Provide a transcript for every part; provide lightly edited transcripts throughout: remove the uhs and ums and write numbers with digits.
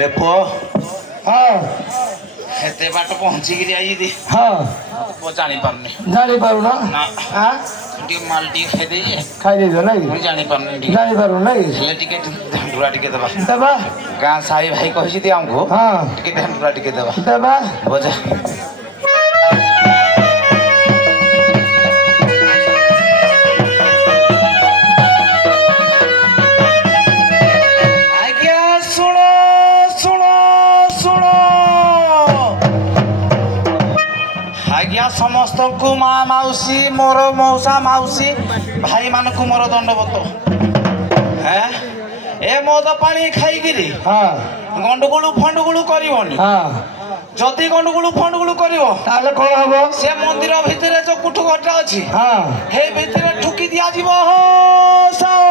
रे पुओ हाँ एते बाट पहुंची आई दी हाँ वो जानी पारनी जानी पारू ना ना हाँ टिके माल टिके खाई दे खाई दे दो नहीं मुझे जानी पारनी जानी पारू नहीं ये टिके ढुरा टिके दबा दबा गां साई भाई कहि दी हमको हाँ टिके ढुरा टिके दबा दबा बोझा समस्त को माँ मौसी मोर मौसा मौसी भाई मान को मोर दंडवत है ए मद पानी खाई हाँ गंडगोलू फंडगोलू करबनी हाँ जदि गंडगोलू फंडगोलू करबो ताले कोन हबो से मंदिर भितर जो कुठु घटा अछि हाँ हे भितर ठुकी दिया जीवो हो साओ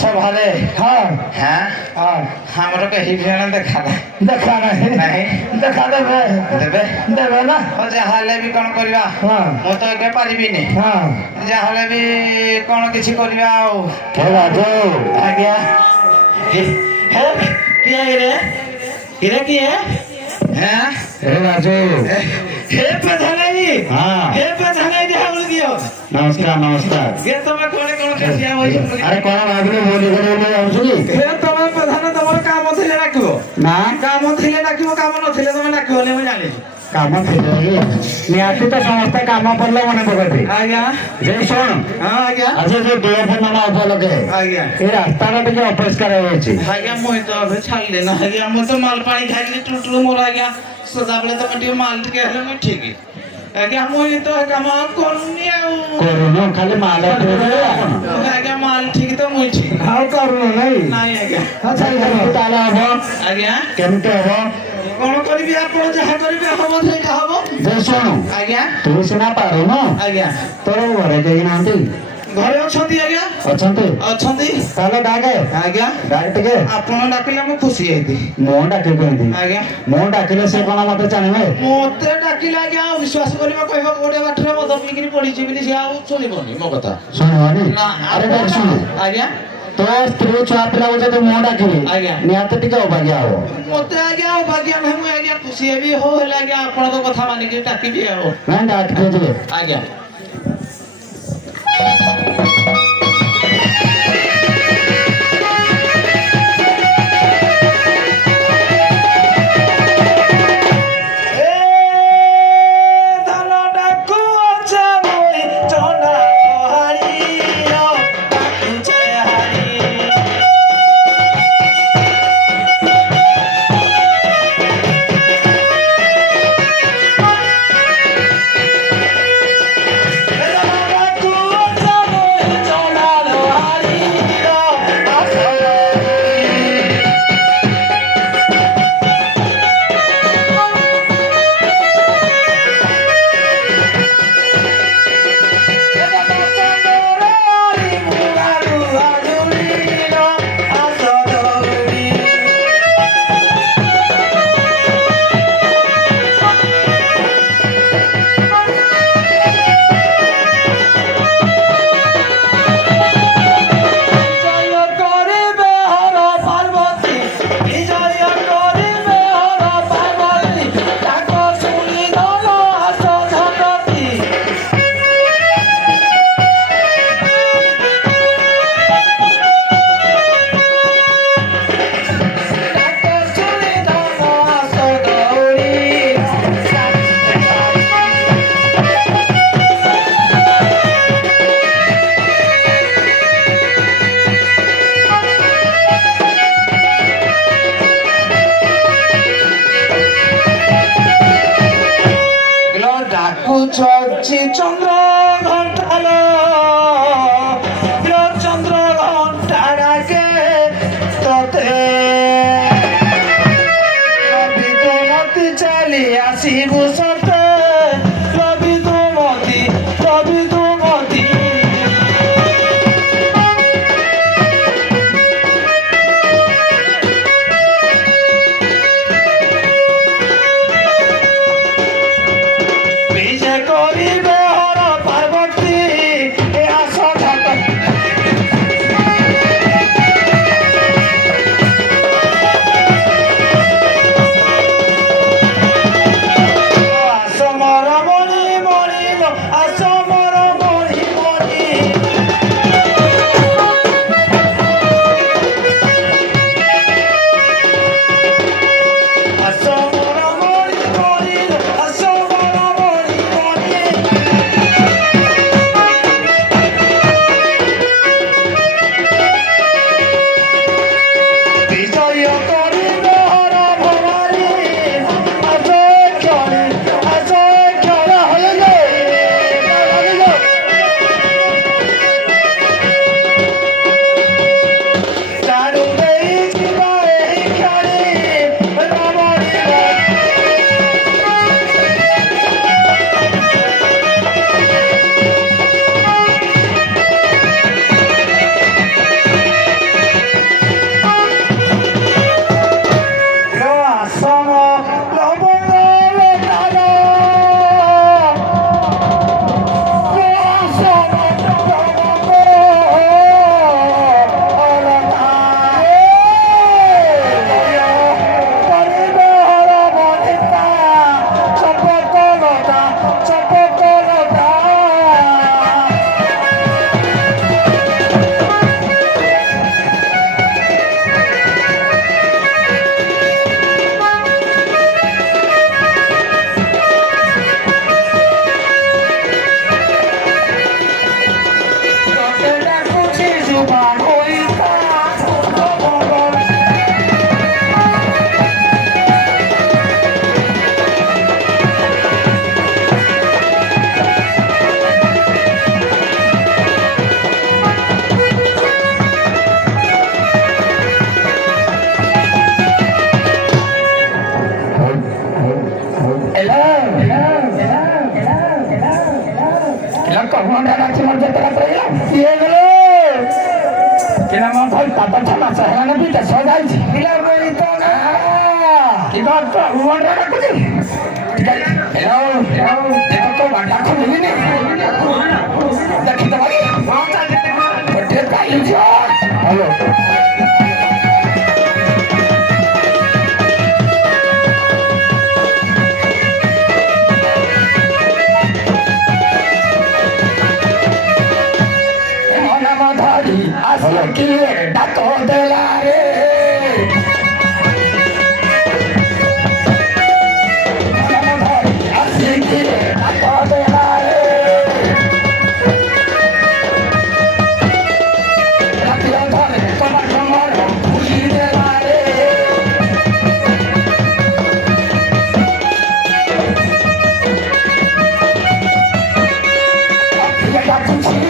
ସଭାରେ ହଁ হ্যাঁ ହଁ ଆମର କେହି ବି ଜଣେ ଦେଖା ନାହିଁ ଦେଖା ନାହିଁ ନାହିଁ ଦେଖା ଦେବେ ଦେବେ ଦେବେ ନା ହଉ ଯାହା ହେଲେ ବି କ'ଣ କରିବା ହଁ ମୁଁ ତ ଏବେ ପାରିବିନି ହଁ ଯାହା ହେଲେ ବି କ'ଣ କିଛି କରିବା ଆଉ ହେ ରାଜୁ ଆଜ୍ଞା ହେ କିଏ ରେ କିରେ କିଏ হ্যাঁ ହେ ରାଜୁ হে প্রধানাই হ্যাঁ হে প্রধানাই দেখা বলে দিও ନମସ୍କାର ନମସ୍କାର হে তোমার কোনে কোন কাছিয়া হইছে আরে କଣ ଭାବିଲେ ଭୋଜି କରିବାକୁ ଯାଉଛୁ କି হে তোমার প্রধান তোমার কাম থিলে ডাকিব ନା কাম থিলে ডাকিব কাম নথিলে তুমি ডাকিবনি ମୁଁ ଜାଣିଛି କାମ ଥିଲେ କି ନିହାତି ତ ସମସ୍ତେ କାମ ପଡ଼ିଲେ ମନେ ପକେଇବେ ଆଜ୍ଞା ଯେ ଶୁଣ ହଁ ଆଜ୍ଞା ଆଚ୍ଛା ଯୋଉ ଡିଏଫ ନାମ ଅପଲକେ ଆଜ୍ଞା ଏ ରାସ୍ତାଟା ଟିକେ ଅପରିଷ୍କାର ହେଇଯାଇଛି ଆଜ୍ଞା ମୁଇଁ ତ ଏବେ ଛାଡ଼ିଲି ନା ଆଜ୍ଞା ମୁଁ ତ ମାଲ ପାଣି ଖାଇଲି ଟୁଟୁରୁ ମୋର ଆଜ୍ଞା ସଦାବେଳେ ତମେ ଟିକେ ମାଲ ଟିକେ ହେଲେ ମୁଁ ଠିକ ଆଜ୍ଞା ମୁଇଁ ତ କାମ ଆଉ କରୁନି ଆଉ କରୁନୁ ଖାଲି ମାଲ ଉଠେଇଦେବେ ଆପଣ ଆଜ୍ଞା ମାଲ ଠିକ ତ ମୁଇଁ ଠିକ ଆଉ କରୁନୁ ନାଇଁ ନାଇଁ ଆଜ୍ଞା ଆଚ୍ଛା କେମିତି ତାହେଲେ ହବ ଆଜ୍ଞା କେମିତି ହବ କ'ଣ କରିବି ଆପଣ ଯାହା କରିବେ ହବ ସେଇଟା ହବ ଯେ ଶୁଣୁ ଆଜ୍ଞା ତୁ ସିନା ପାରୁନୁ ଆଜ୍ଞା ତୋର ଘରେ କେହି ନାହାନ୍ତି ଘରେ ଅଛନ୍ତି ଆଜ୍ଞା ଅଛନ୍ତି ଅଛନ୍ତି ତାହେଲେ ଡାକେ ଆଜ୍ଞା ଡାକେ ଟିକେ ଆପଣ ଡାକିଲେ ମୁଁ ଖୁସି ହେଇଛି ମୁଁ ଡାକି କେମିତି ଆଜ୍ଞା ମୁଁ ଡାକିଲେ ସେ କଣ ମତେ ଜାଣିବେ ମତେ ଡାକିଲେ ଆଜ୍ଞା ଆଉ ବିଶ୍ୱାସ କରିବା କହିବ ଗୋଟେ ବାଟରେ ମଦ ପିଇକିରି ପଡିଛି ବୋଲି ସେ ଆଉ ଶୁଣିବନି ମୋ କଥା ଶୁଣିବନି ନା ଆରେ ଡାକ ଶୁଣୁ ଆଜ୍ଞା ତୋ ସ୍ତ୍ରୀ ଛୁଆ ପିଲାକୁ ଯଦି ମୁଁ ଡାକିବି ଆଜ୍ଞା ନିହାତି ଟିକେ ଅବାଗିଆ ହବ ମତେ ଆଜ୍ଞା ଆଉ ଭାଗ୍ୟ ନାହିଁ ମୁଁ ଆଜ୍ଞା ଖୁସି ହେବି ହଉ ହେଲେ ଆଜ୍ଞା ଆପଣଙ୍କ କଥା ମାନିକି ଡାକିବି ଆଉ ନାଇଁ ଡାକି ଟିକେ ଆଜ୍ଞା চচ্ছি চন্দ্র ঘন্টালো চন্দ্র ঘন্টা ডাকে তোতে বিদুমতি চালি আসিবু সতে বিদুমতি বিদুমতি বিজে করিবে হর পার্বতী এ আশা ঘাট ঘন্টা কথা মাছ হেলানো পিঠা সজাইছি পিলা বলি তো না কি করত উড়া রাখছি ঠিক আছে এও দেখো তো বাটা খুলি নি দেখি তো ভাই ওটে কাইলি যা হ্যালো আসলে কি ডাকো দেলা রে আসলে কি ডাকো দেলা রে রাতিও ধরে তোমার তোমার খুশি দেলা রে খুশি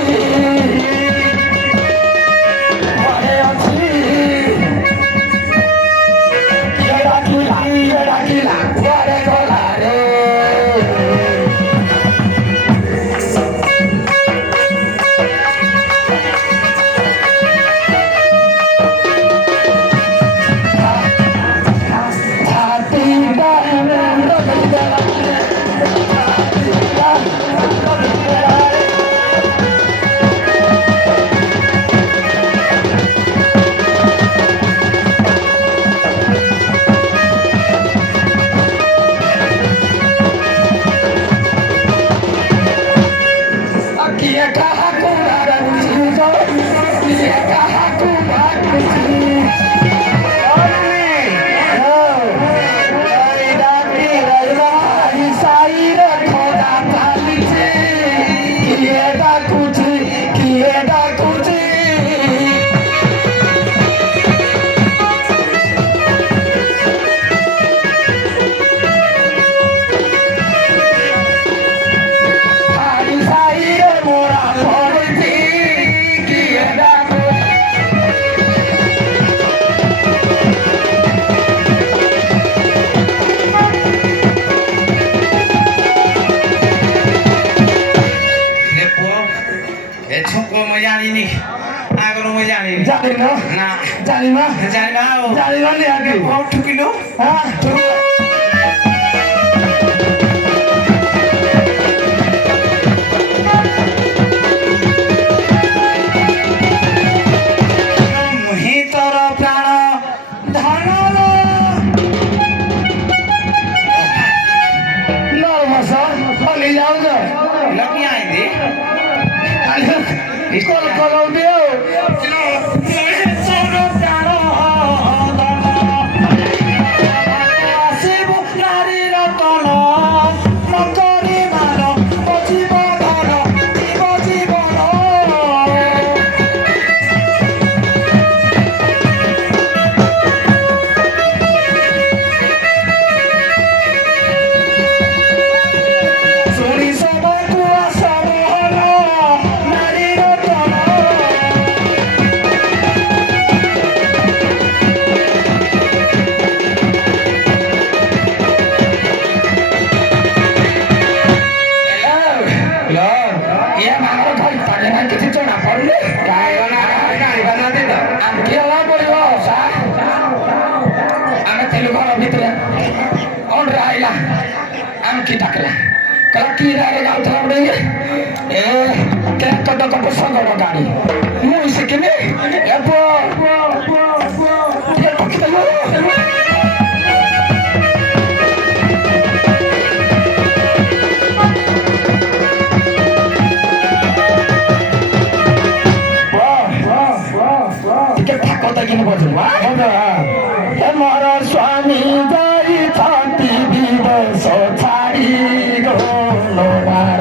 জানি না না জানি না জানি না জানি না আগে ঠুকিল হ্যাঁ ମୁହିଁତର ପ୍ରାଣ ଧନ ନର୍ଭସ ଫଲି ଯାଉଛ ଲକି ଆଇନ୍ତି କଲ କରଉନି ଆଉ কি ডাকলা কলা কি রে যাওয়া পড়ে এ কে কত কত সঙ্গর গাড়ি মুই শিখিনি এপ ମୋର ସ୍ୱାମୀ ଯାଇଥାନ୍ତି ବିଦେଶ ଛାଡ଼ି ଗୋଲଗାରଳି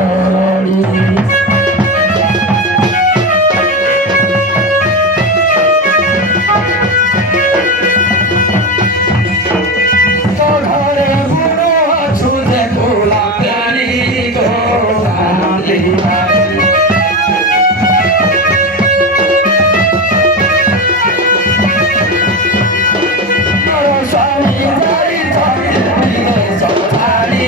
ତୋ ଘରେ ଗୁଣ ଅଛୁ ଯେ ଗୋଲା ପ୍ୟାରି ଗୋଲାଲି Sorry.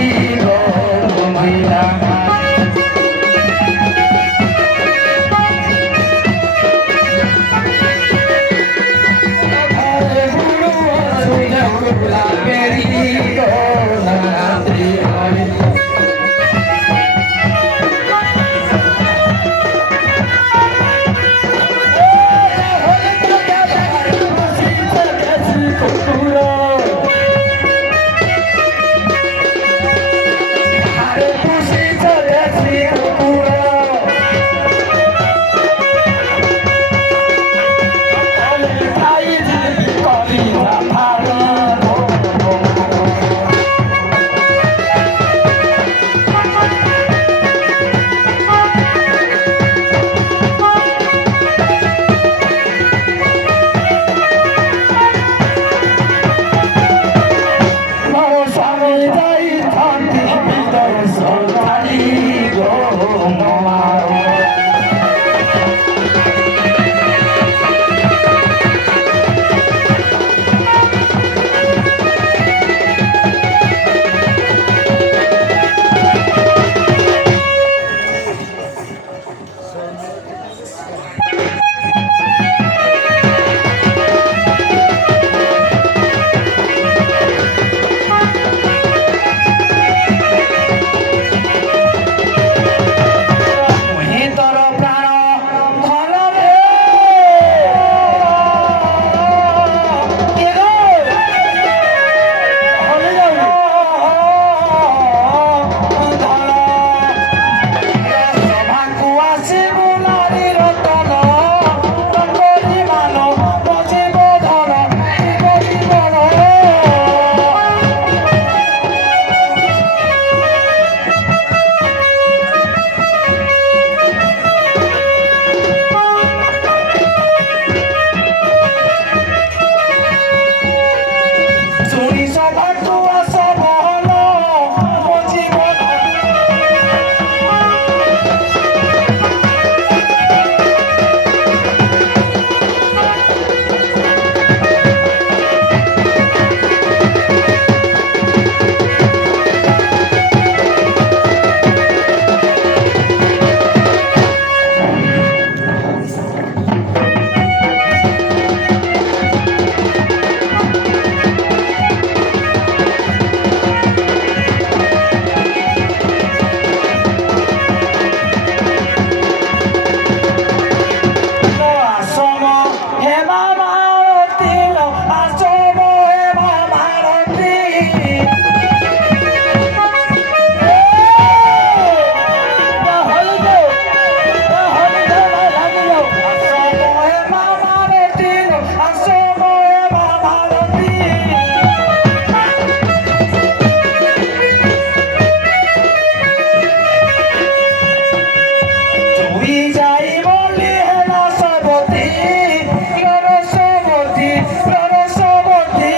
ସରସ୍ୱତୀ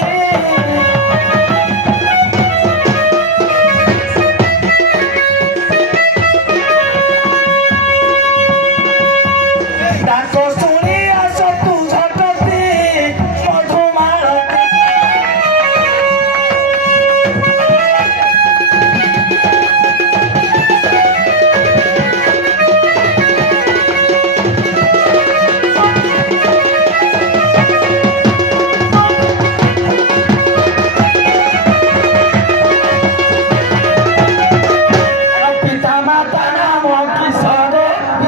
ତାଙ୍କ ଶୁଣି ଆସ ତୁ ଝଟତି ମଧୁମାଳତୀ পিতা মাতা নাম কিশোর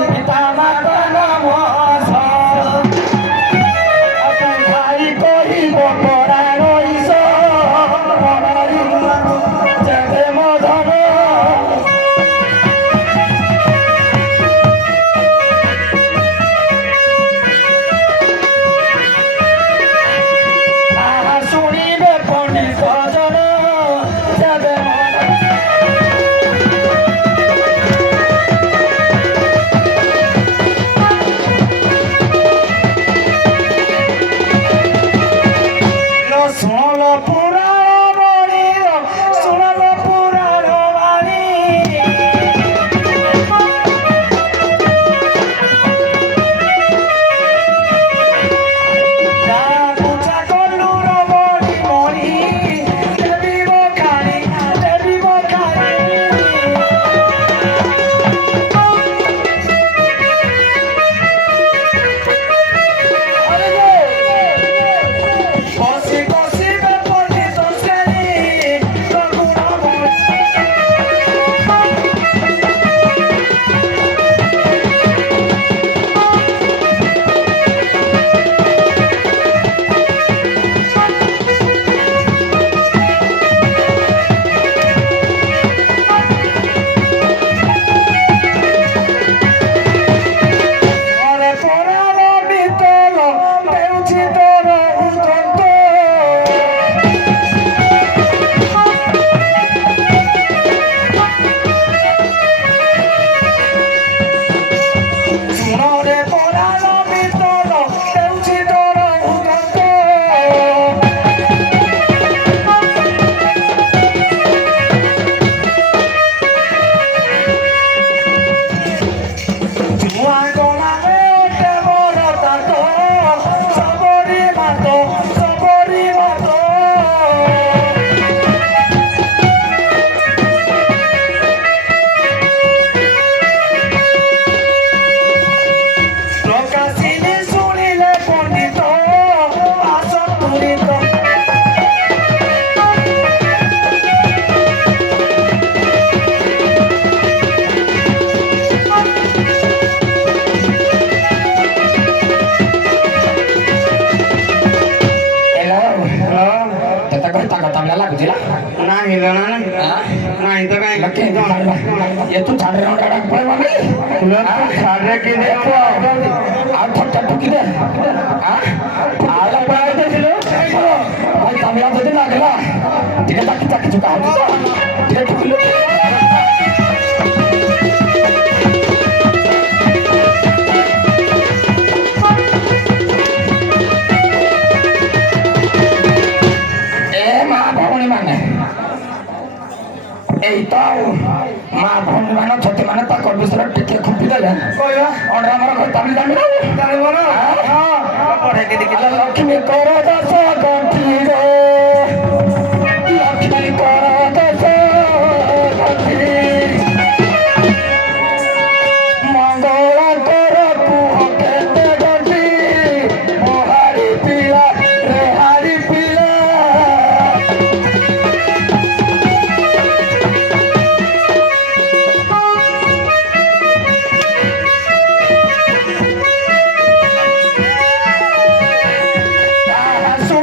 পিতা মাতা নাম ভাই কহিব পরাণ যেতে মধন তাহা শুনিবে পণ্ডিত জন যেতে মধন ଶୁଣଲ ପୁରାଣ ବାଣୀ ଶୁଣଲ ପୁରାଣ ବାଣୀ ପୂଜା କଲୁ ରମଣୀ ମଣି ଦେବୀ ବଖାଣି ଦେବୀ ବଖାଣି ବସି ବସିବେ ପଣ୍ଡିତ ଶ୍ରେଣୀ ରଘୁଣ ମଣି ଘରେ ପରାଣ ବିତଲ ଦେଉଛି ତୋର ଉଦନ୍ତ ଶୁଣରେ ପରାଣ ବିତଲ ଦେଉଛି ତୋର ଉଦନ୍ତ ଛୁଆଙ୍କ ମାନେ ଅଟେ ମୋର ତାଙ୍କ ସବରି ମାତ ସବରି ମାତ ପ୍ରକାଶିনী ଶୁଣିଲେ ପଣ୍ଡିତ ଆସ ତୁରିତ ତତେ କହି ତାଙ୍କ ତାମିଲା ଲାଗୁଛି ନାହିଁ ନାହିଁ ତ କାହିଁ ଏ ତୁ ଛାଡରେ ଡାକ ପଳେଇବନି ଛାଡରେ କି ଆଉ ଥଟା ଟୁକି ଦେ ଆଳ ପଳାଇ ଦେଇଥିଲୁ ଭାଇ ତାମିଲା ଯଦି ଲାଗିଲା ଟିକେ ତାକି ତାକି ଚୁକା ହଉଛି ଟିକେ ଟୁକିଲୁ ଏ ମା ଭଉଣୀ ମାନେ ଏଇ ତ ଆଉ ମା ଭଉଣୀ ମାନେ ଛତି ମାନେ ତାଙ୍କ ବିଷୟରେ ଟିକେ ଖୁପି ଦେଲେ କହିବା ଅଣ୍ଡା ଆମର ତାମିଲ ଲକ୍ଷ୍ମୀ କର ଦଶ ଗଣ୍ଠିରେ ଲକ୍ଷ୍ମୀ କର ଦଶ ଗଣ୍ଠି ମଙ୍ଗଳ କର କୁହ କେତେ ଗଣ୍ଠି ମୋହାରି ପିଲା ରେହାରି ପିଲା ଶୁଣ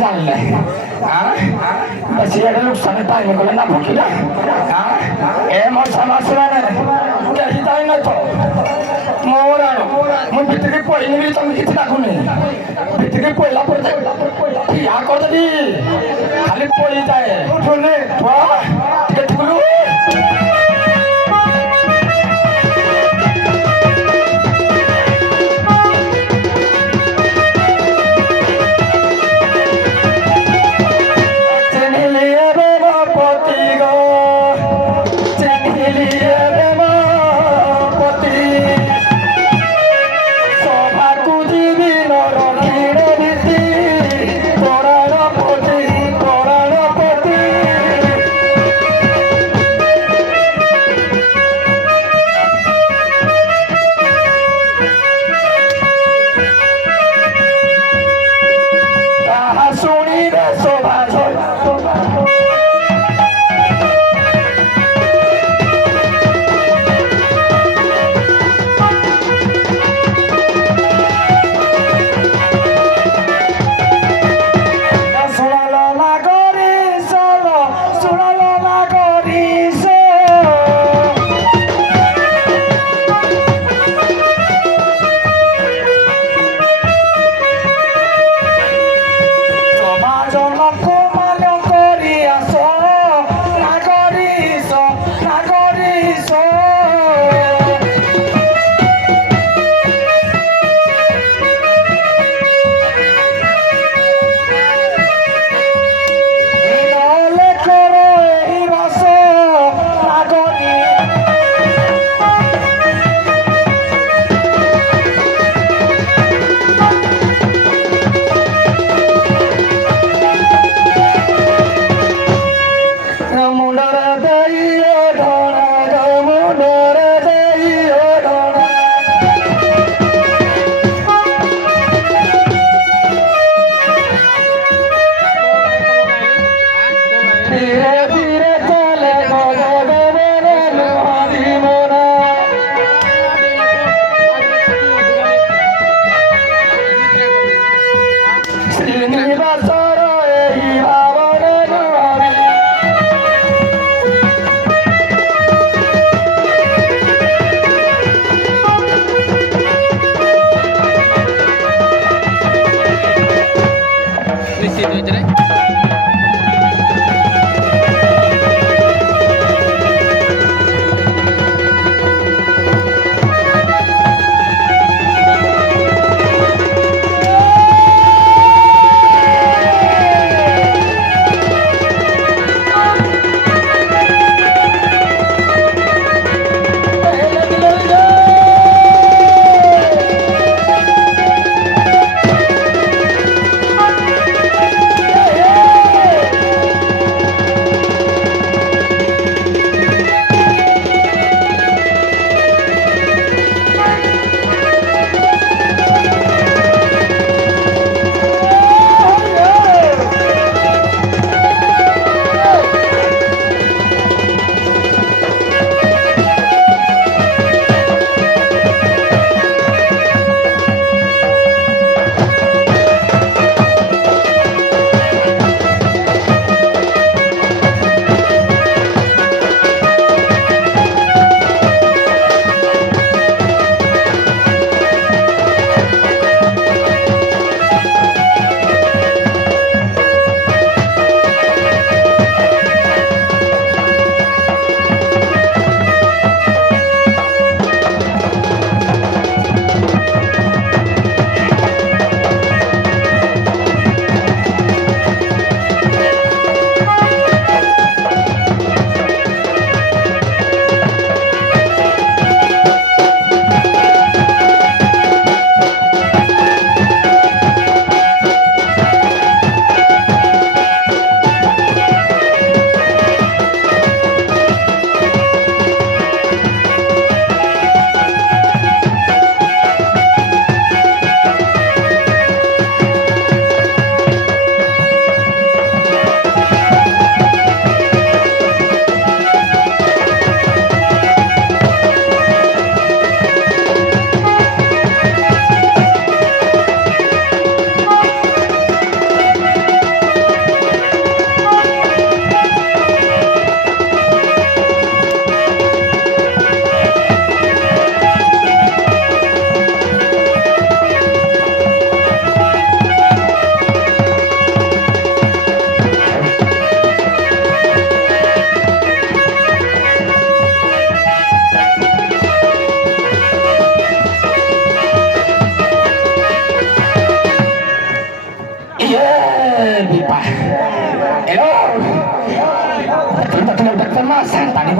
জানলে বেশি একটা লোকসানের টাইমে গেলে না ভুকিটা এ মশা মাসুরানে কেহি যাই না তো মোর আনো ମୁଁ ଭିତରକୁ ପଳେଇନି ବି ତମେ କିଛି ଡାକୁନି ଭିତରକୁ ପଳେଇଲା ପରେ ଠିଆ କରିଦେବି ଖାଲି ପଳେଇଯାଏ ଶୁଣେ ଟିକେ ଠୁଲୁ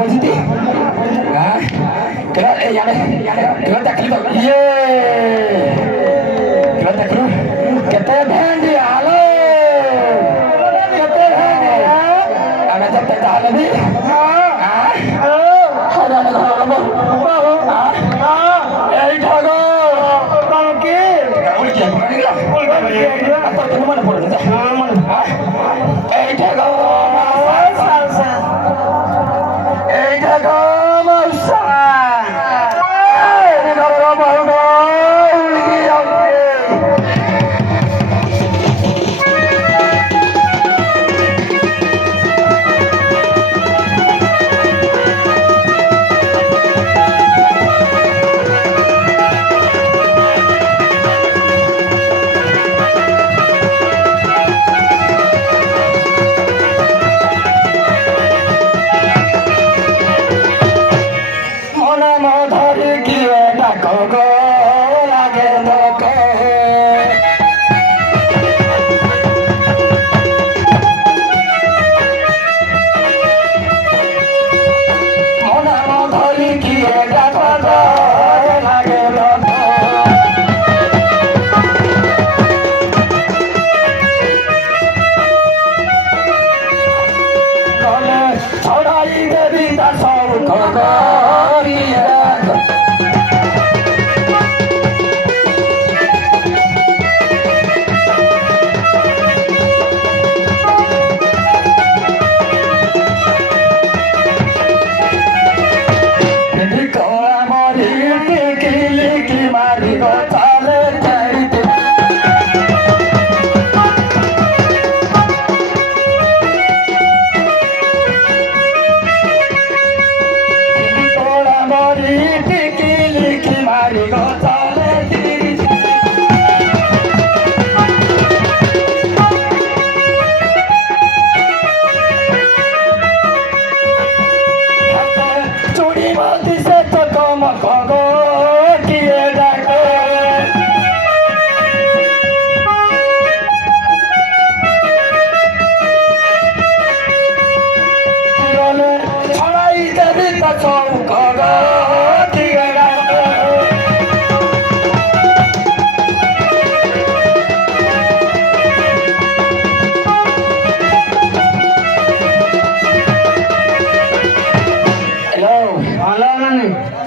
বলছিতি হ্যাঁ কেলা এই জানে কেলা দেখলি তো ইয়ে কেলা দেখলু কেতে ভেন্ডি আলো কেতে ভেন্ডি আমি যেতে তাহলে এই ঠাগো কি মনে পড়ে এই ঠাগো এই ঠাগো মৌসা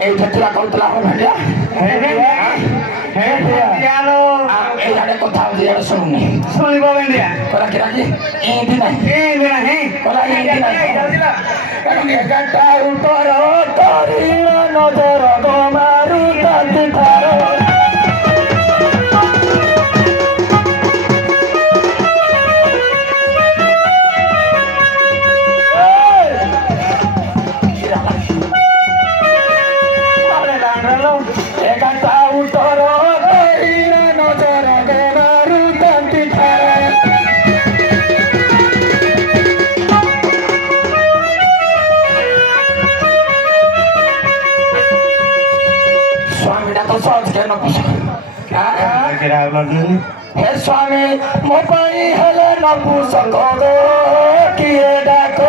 এই ক্ষেত্রে কৌতলা হবে কথা শুনুনি শুনিব করা কি রাখি এদিন এগারটা উপর তরি নজর গমারু তাতি ধার এগারটা উত্তর নজর গমারু তাতি ধার ସ୍ୱାମୀଟା ତ ସହଜ କେନ ହେ ସ୍ୱାମୀ ମୋ ପାଇଁ ହେଲେ ନପୁସକ କିଏ ଡାକ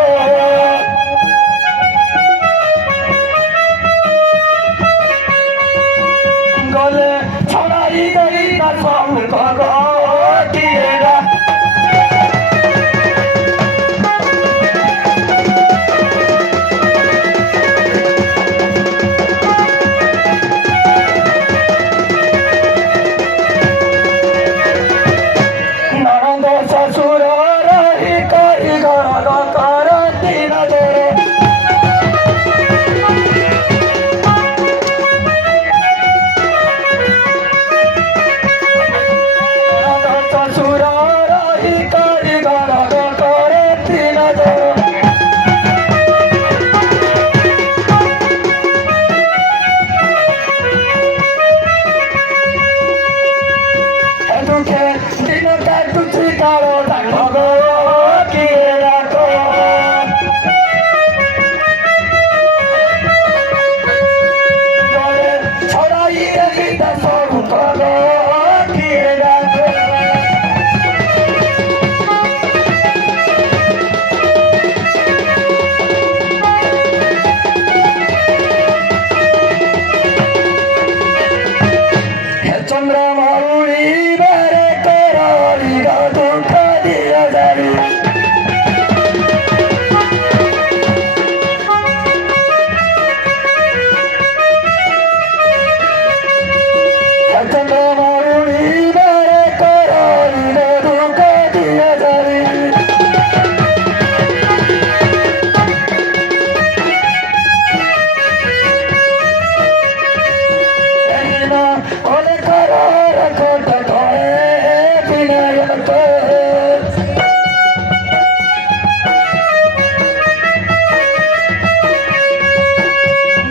ଗଲେ ଛଡ଼ାଇ ଦେଇ ତା ସ୍ୱାମୀ କିଏ ଡାକ চন্দ্রমৌলি বারে করলি দুঃখ দিয়ে যাবি চন্দ্রমৌলি বারে করলি দুঃখ দিয়ে যাবি ওলে করার কথা ধরে বিনয়ন করে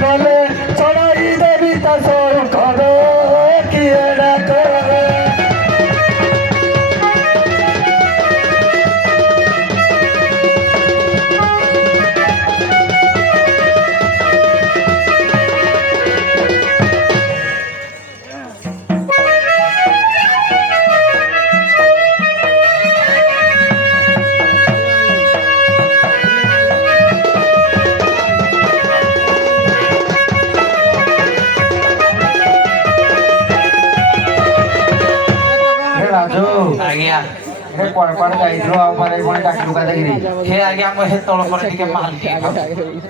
বলে চড়াই দেবী তা সর কর কি না করে ରାଜୁ ଆଜ୍ଞା ଏ କୁଆଡେ କୁଆଡେ ଯାଇଥିଲୁ ଆଉ ପରେ ପୁଣି ଡାକିଲୁ କାହିଁକି ହେ ଆଜ୍ଞା ମୁଁ ହେ ତଳ ପରେ ଟିକେ ମାଲ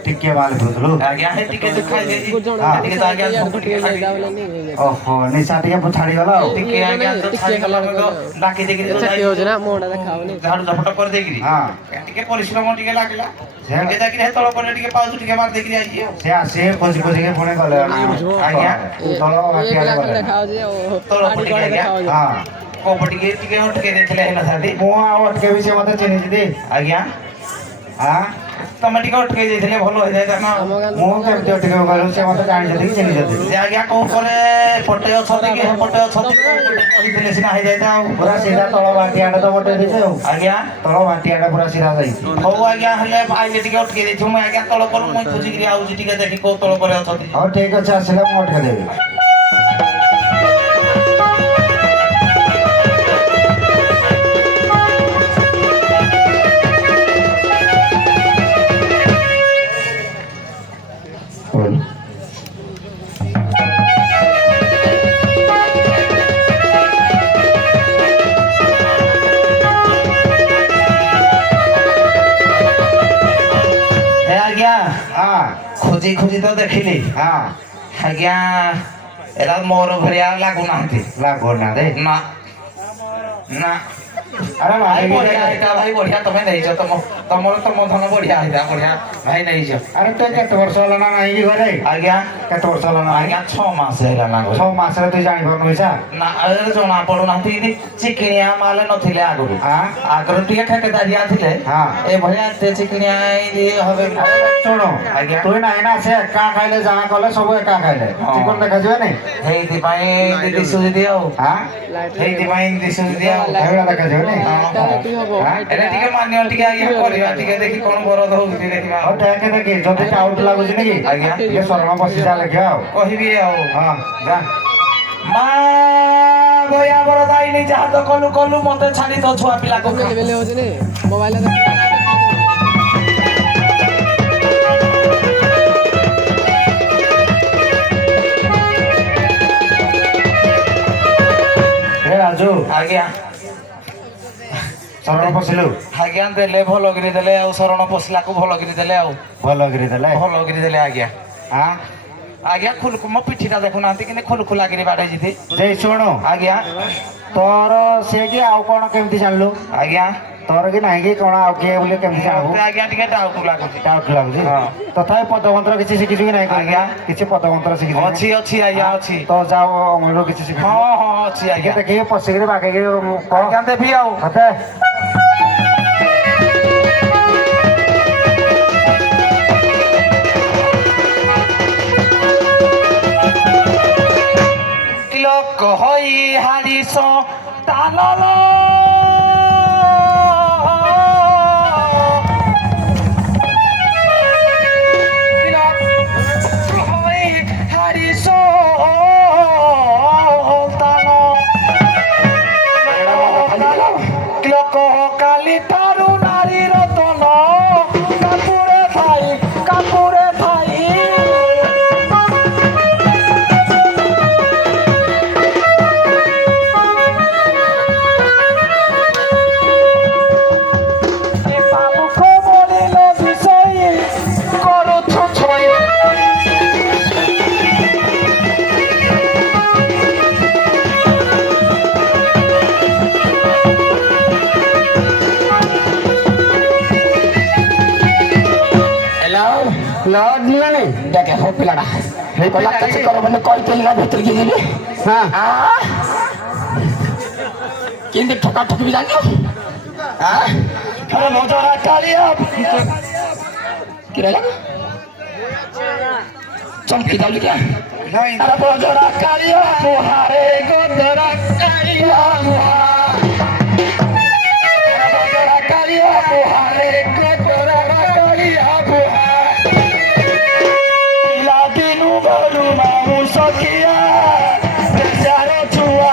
ଟିକେ ମାଲ ପିଉଥିଲୁ ଆଜ୍ଞା ହେ ଟିକେ ଯୋଉ ଖାଇଦେଇଛି ଟିକେ ତ ଆଜ୍ଞା ସବୁ ଟିକେ ଖାଇଦେଇଛି। ଓହୋ ନିଶା ଟିକେ ଛାଡିଗଲା ଆଉ ଟିକେ ଆଜ୍ଞା ତ ଛାଡ଼ିଗଲା ମୁଁ ତ ଡାକି ଦେଇକିରି ତ ହଉଛି ନା ମୁହଁଟା ଦେଖାଉନି ଝାଡୁ ଝପଟ କରିଦେଇକିରି ହଁ ଟିକେ ପରିଶ୍ରମ ଟିକେ ଲାଗିଲା ସେ ଟିକେ ଯାଇକିରି ହେ ତଳ ପରେ ଟିକେ ପାଉଛୁ ଟିକେ ମାରି ଦେଇକିରି ଆଇଛି ଆଉ ସେ ଆସି ଖୋଜି ଖୋଜିକି ପୁଣି ଗଲେ ଆଜ୍ଞା ତଳ ମାଟି ଆଡେ ଗଲେ ଦେଖାଉଛି ତଳ ପଟିକି ଆଜ୍ଞା ହଁ କୋପ ଟିକେ ଟିକେ ଅଟକେଇ ଦେଇଥିଲେ ହେଇନଥାନ୍ତି ମୁଁ ଆଉ ଅଟକେବି ସେ ମତେ ଚିହ୍ନିଛି ଦି ଆଜ୍ଞା ହଁ ତମେ ଟିକେ ଅଟକେଇ ଦେଇଥିଲେ ଭଲ ହେଇଯାଇଥାନ୍ତା ମୁଁ କେମିତି ଅଟକେବି କହିଲୁ ସେ ମତେ ଜାଣିଛନ୍ତି କି ଚିହ୍ନିଛନ୍ତି ଯେ ଆଜ୍ଞା କୋଉ ପରେ ପଟେ ଅଛନ୍ତି କି ପଟେ ଅଛନ୍ତି କହିଥିଲେ ସିନା ହେଇଯାଇଥା ଆଉ ପୁରା ସିଧା ତଳ ମାଟି ଆଡେ ତ ବଟେଇ ଦେଇছে ଆଉ ଆଜ୍ଞା ତଳ ମାଟି ଆଡେ ପୁରା ସିଧା ଯାଇଛି ହଉ ଆଜ୍ଞା ହେଲେ ଆଇଲେ ଟିକେ ଅଟକେଇ ଦେଇଥିବ ମୁଁ ଆଜ୍ଞା ତଳ ପରେ ମୁଁ ଖୋଜିକିରି ଆଉଛି ଟିକେ ଦେଖି କୋଉ ତଳ ପରେ ଅଛନ୍ତି ହଉ ଠିକ ଅଛି ଆସିଲେ ମୁଁ ଅଟକେଇ ଦେବି ହେ ଆଜ୍ଞା ହଁ ଖୋଜି ଖୋଜି ତ ଦେଖିଲି ହଁ ଆଜ୍ଞା ଏରା ମୋର ଭଳିଆ ଲାଗୁନାହାନ୍ତି ଲାଗୁନାହାନ୍ତି ନା ନା ଆରେ ଭାଇ ମାଗି ବଢିଆ ହେଇଥା ଭାଇ ବଢିଆ ତମେ ନେଇଛ ତମର ତମ ଧନ ବଢିଆ ହେଇଥା ବଢିଆ ଭାଇ ନେଇଛ ଆରେ ତୁ କେତେ ବର୍ଷ ହେଲା ନା ନାହିଁ କି ଘରେ ଆଜ୍ଞା କେତେ ବର୍ଷ ହେଲା ନା ଆଜ୍ଞା 6 ମାସ ହେଲା ନା ଛଅ ମାସରେ ତୁଇ ଜାଣିପାରୁନୁ ପଇସା ନା ଜଣା ପଡୁନାହାନ୍ତି ଚିକିଣିଆ ମାଲ ନଥିଲେ ଆଗରୁ ହଁ ଆଗରୁ ଟିକେ ଠେକେଦାରିଆ ଥିଲେ ହଁ ଏଭଳିଆ ଏତେ ଚିକିଣିଆ হবে ଶୁଣୁ ଆଜ୍ଞା ତୁଇ ନାହିଁ ନା ସେ ଏକା ଖାଇଲେ ଯାହା କଲେ ସବୁ ଏକା ଖାଇଲେ ହଁ। ଚିକନ ଦେଖାଯିବ ନାଇଁ ହେଇଥିପାଇଁ ଦିଶୁଛି ଦିଅ ଆଉ ହଁ ହେଇଥିପାଇଁ ଦିଶୁଛି ଦିଅ ଆଉ ଏଇଭଳିଆ ଦେଖାଯିବ ନାଇଁ ଏଟା ଟିକେ ମାନ୍ୟ ଟିକେ ଆଜ୍ଞା କରିବା ଟିକେ ଦେଖି କଣ ବରଦ ହଉଛି ଦେଖିବା ହଉ ଦେଖେ ଦେଖି ଯଦି ଟାଉଟ ଲାଗୁଛି ନାକି ଆଜ୍ଞା ଟିକେ ଶରଣ ବସିଯା ଲେଖିବା ଆଉ କହିବି ଆଉ ହଁ ଯା ମା ବୟା ବର ଦାଇନି ଯାହା ତ କଲୁ କଲୁ ମତେ ଛାଡି ତ ଛୁଆ ପିଲାକୁ ମୋବାଇଲ ହେ ରାଜୁ ଆଜ୍ଞା ଶରଣ ପଶିଲୁ ଆଜ୍ଞା ଦେଲେ ଭଲ କିରି ଦେଲେ ଆଉ ଶରଣ ପଶିଲାକୁ ଭଲ କିରି ଦେଲେ ଆଉ ଭଲ କରି ଦେଲେ ଭଲ କିରି ଦେଲେ ଆଜ୍ଞା ହଁ ଆଜ୍ଞା ଖୁଲକୁ ମୋ ପିଠିଟା ଦେଖୁନାହାନ୍ତି କିନ୍ତୁ ଖୁଲ ଖୁଲା କିରି ବାଡେଇ ଯିତେ ଯେ ଶୁଣୁ ଆଜ୍ଞା ତୋର ସେ କି ଆଉ କଣ କେମିତି ଜାଣିଲୁ ଆଜ୍ଞା ତୋର କି ନାହିଁ କି କଣ ଆଉ କିଏ ବୋଲି କେମିତି ଜାଣିବୁ ମତେ ଆଜ୍ଞା ଟିକେ ଡାଉଟ ଲାଗୁଛି ଡାଉଟ ଲାଗୁଛି ହଁ। ତଥାପି ପଦମନ୍ତ୍ର କିଛି ଶିଖିଛୁ କି ନାହିଁ ଆଜ୍ଞା। କିଛି ପଦମନ୍ତ୍ର ଶିଖିଛୁ ଅଛି ଅଛି ଆଜ୍ଞା ଅଛି ତ ଯାଉ ଅମଳରୁ କିଛି ଶିଖିଛୁ ହଁ ହଁ ଅଛି ଟିକେ ଆଜ୍ଞା ଦେଖିକି ପଶିକିରି ବାଗେଇକି ଆଜ୍ଞା ଦେବି ଆଉ ମତେ লোক হই হারিস তালল হারিস লোক কালি তারু নারী রতন কাপুরে ভাই কাপুরে ভাই नहीं देखे हो पिलाड़ा कला कैसे करो मैंने कोई तेल ना भीतर की जीवी हाँ किंतु ठोका ठोकी भी जानी हाँ अरे मोजरा कालिया किराया चमकी डाल क्या अरे मोजरा कालिया मुहारे गोदरा कालिया अरे मोजरा कालिया मुहारे गोदरा कालिया लादिनु बोलू मामू सखिया बेचारो छुआ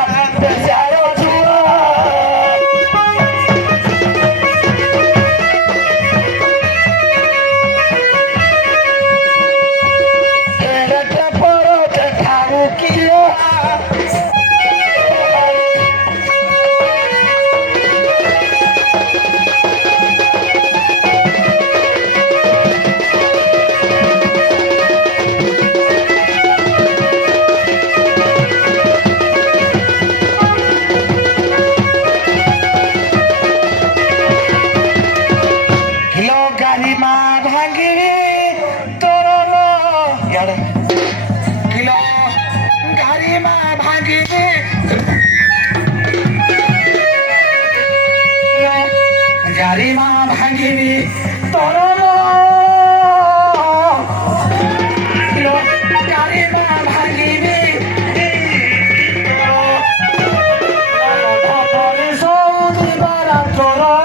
गाड़ी माँ भांगी तोरो गाड़ी माँ भांगी सऊदी बारा तोरो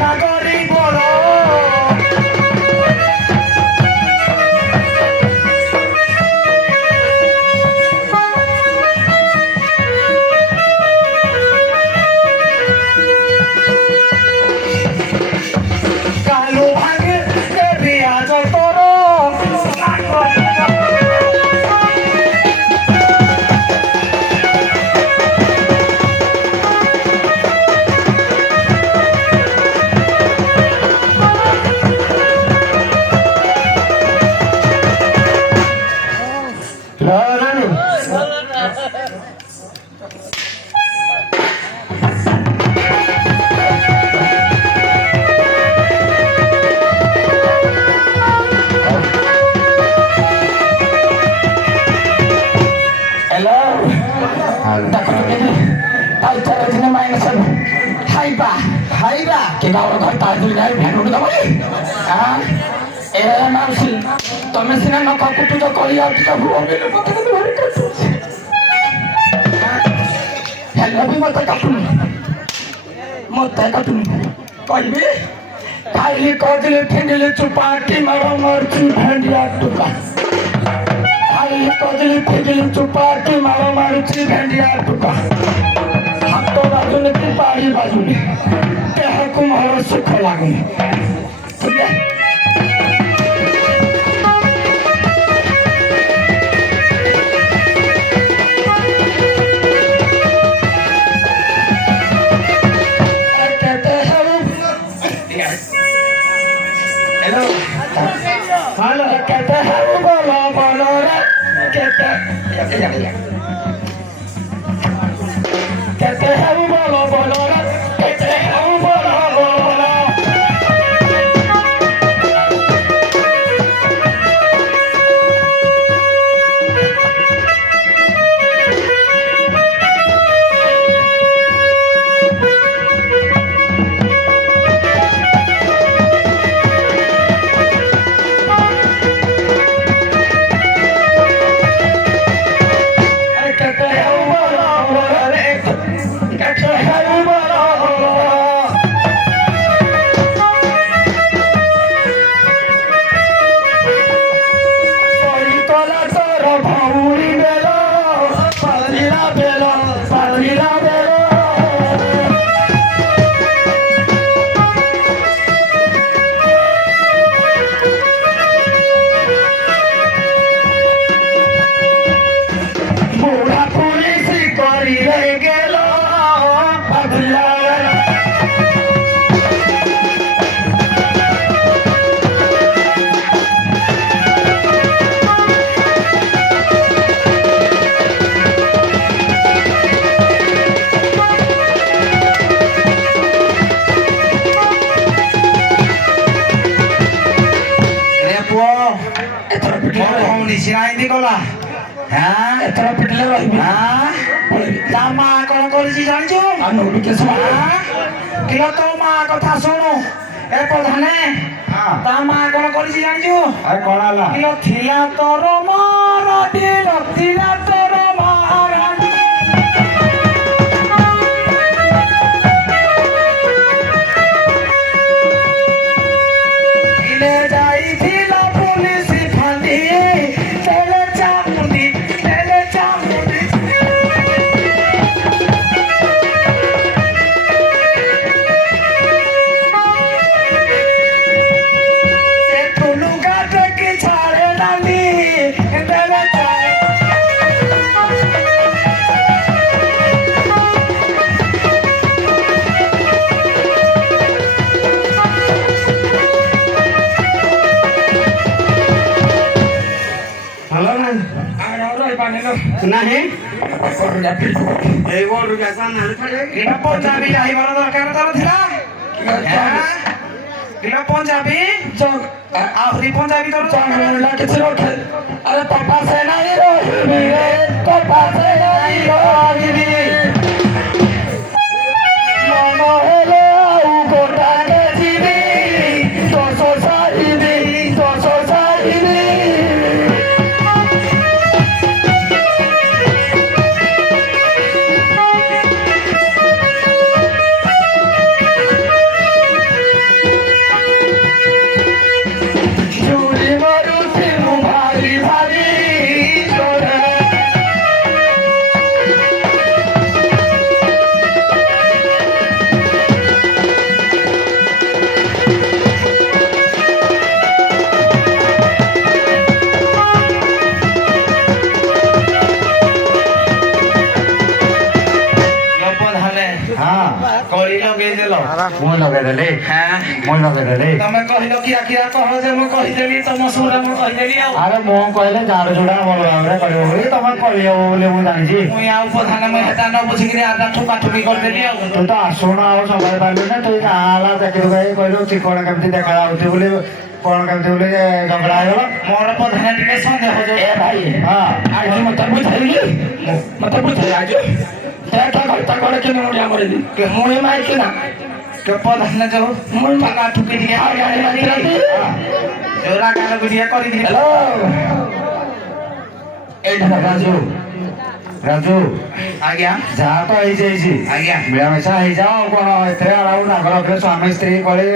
नागरी बोलो तमें सीना नखा कुटुच करी हेल्ला भी मत काटुनी कहबी खाइली कदिले फिंडिले चुपाटी मारो मरची भेंडिया टुका खाइली कदिले फिंडिले चुपाटी मारो मरची भेंडिया टुका हाथ बाजुने की पाड़ी बाजुने देह को मोर सुख लागुनी ठीक है हेलो कहते हैं बोलो रे कहते हैं बोलो रे कहते हैं बोलो ଗଲା ଏଥର ପିଟିଲେ ରହିବି ତା ମା କଣ କରିଛି ଜାଣିଛୁ କିଲୋ ତୋ ମା କଥା ଶୁଣୁ ଏ ପ୍ରଧାନେ ତା ମା କଣ କରିଛି ଜାଣିଛୁ କଣ ହେଲା କିଲୋ ଥିଲା ତୋର ମାରାଟିଲ ଥିଲା ତୋର ମାରାଟି ଯାଇଥିଲା ପୁଲିସ ଫାଣ୍ଡି ତେଲେ ଚାମୁଣ୍ଡି ନାହିଁ ଏଇ ବୋର୍ଡ ପଞ୍ଜାବୀ আহিବାର ଦରକାର ତୋର ଥିଲା ପଞ୍ଜାବୀ ଆହୁରି ପଞ୍ଜାବୀ ତୋର କିଛି ରଖେ ଆରେ ତପା ସେ ନାହିଁ ରହିବି ତପା ସେ ନାହିଁ ରହିବି ମନ ହେଲେ ଆଉ ଗୋଟାକେ ଯିବି ଦୋଷ ସାରିବି କଳି ଲଗେଇଦେଲ ମୁଁ ଲଗେଇଦେଲି ମୁଁ ଲଗେଇଦେଲି ତମେ କହିଲ କିଆ କିଆ କହ ଯେ ମୁଁ କହିଦେଲି ତମ ସୁର ମୁଁ କହିଦେଲି ଆଉ ଆରେ ମୁଁ କହିଲେ ଝାଡୁ ଝୁଡା ଭଲ ଭାବରେ କରିବ ବୋଲି ତମେ କହିବ ବୋଲି ମୁଁ ଜାଣିଛି ମୁଇଁ ଆଉ ପ୍ରଧାନ ମୁଁ ହେଟା ନ ବୁଝିକିରି ଆଦା ଠୁକା ଠୁକି କରିଦେଲି ଆଉ ତୁ ତ ଆସୁନ ଆଉ ସମ୍ଭାଳି ପାରିଲୁ ନା ତୁ ଯାହା ହେଲା ଦେଖିଲୁ ଭାଇ କହିଲୁ କଣ କେମିତି ଦେଖା ଯାଉଛି ବୋଲି କଣ କେମିତି ବୋଲି ଝଗଡା ହେଇଗଲା ମୋର ପ୍ରଧାନ ଟିକେ ସନ୍ଦେହ ଏ ଭାଇ ଆଜି ମତେ ବୁଝାଇଲି ମତେ ବୁଝାଇ ଆଜି ଘଣ୍ଟା କଣ କିଏ ମୁଣ୍ଡିଆ ମରିଲି ମୁଇଁ ମାଇକି ନା ପ୍ରଧାନ ଯୋଉ ମୁଇଁ ଠୁକା ଠୁକି ଟିକେ ଜୋରା ଗାଲ ବିଡିଆ କରିଥିଲି ଏଇଟା ରାଜୁ ଆଜ୍ଞା ଯାହା ତ ହେଇଯାଇଛି ଆଜ୍ଞା ମିଳାମିଶା ହେଇଯାଅ କଣ ଏଥିରେ ଆଉ ନାଗ ରଖିଲେ ସ୍ୱାମୀ ସ୍ତ୍ରୀ କଳି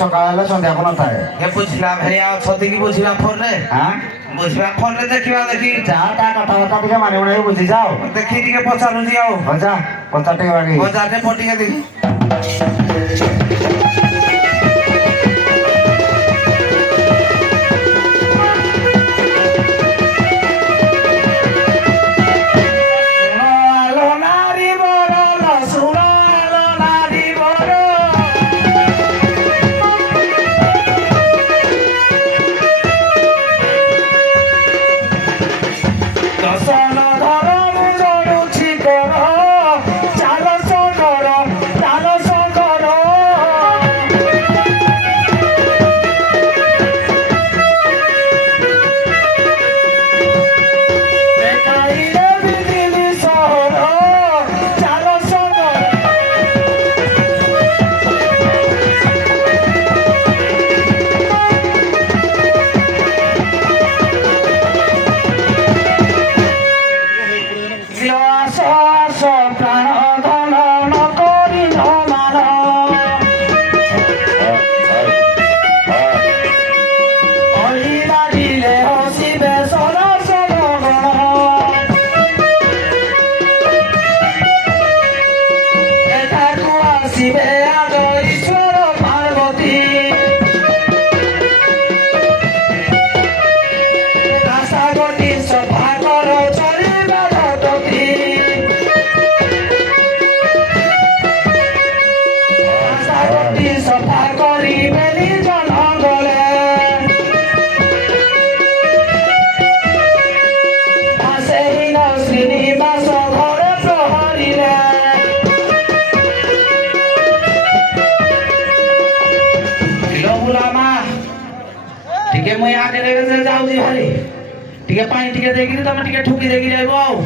ସକାଳ ହେଲେ ସନ୍ଧ୍ୟାକୁ ନଥାଏ ଏ ବୁଝିଲା ଭାଇ ଅଛନ୍ତି କି ବୁଝିବା ଫୋନରେ ବୁଝିବା ଫୋନରେ ଦେଖିବା ଦେଖି ଯାହା ତା କଥାବାର୍ତ୍ତା ଟିକେ ମାନି ମାନି ବୁଝିଯାଅ ଦେଖି ଟିକେ ପଚାରୁଛି ଆଉ ଯା ପଚାର ଟିକେ ବାକି ବଜାରରେ ପଟିକେ ଦେଖି ଟିକେ ପାଣି ଟିକେ ଦେଇକିରି ତମେ ଟିକେ ଠୁକି ଦେଇକି ଯାଇବ ଆଉ।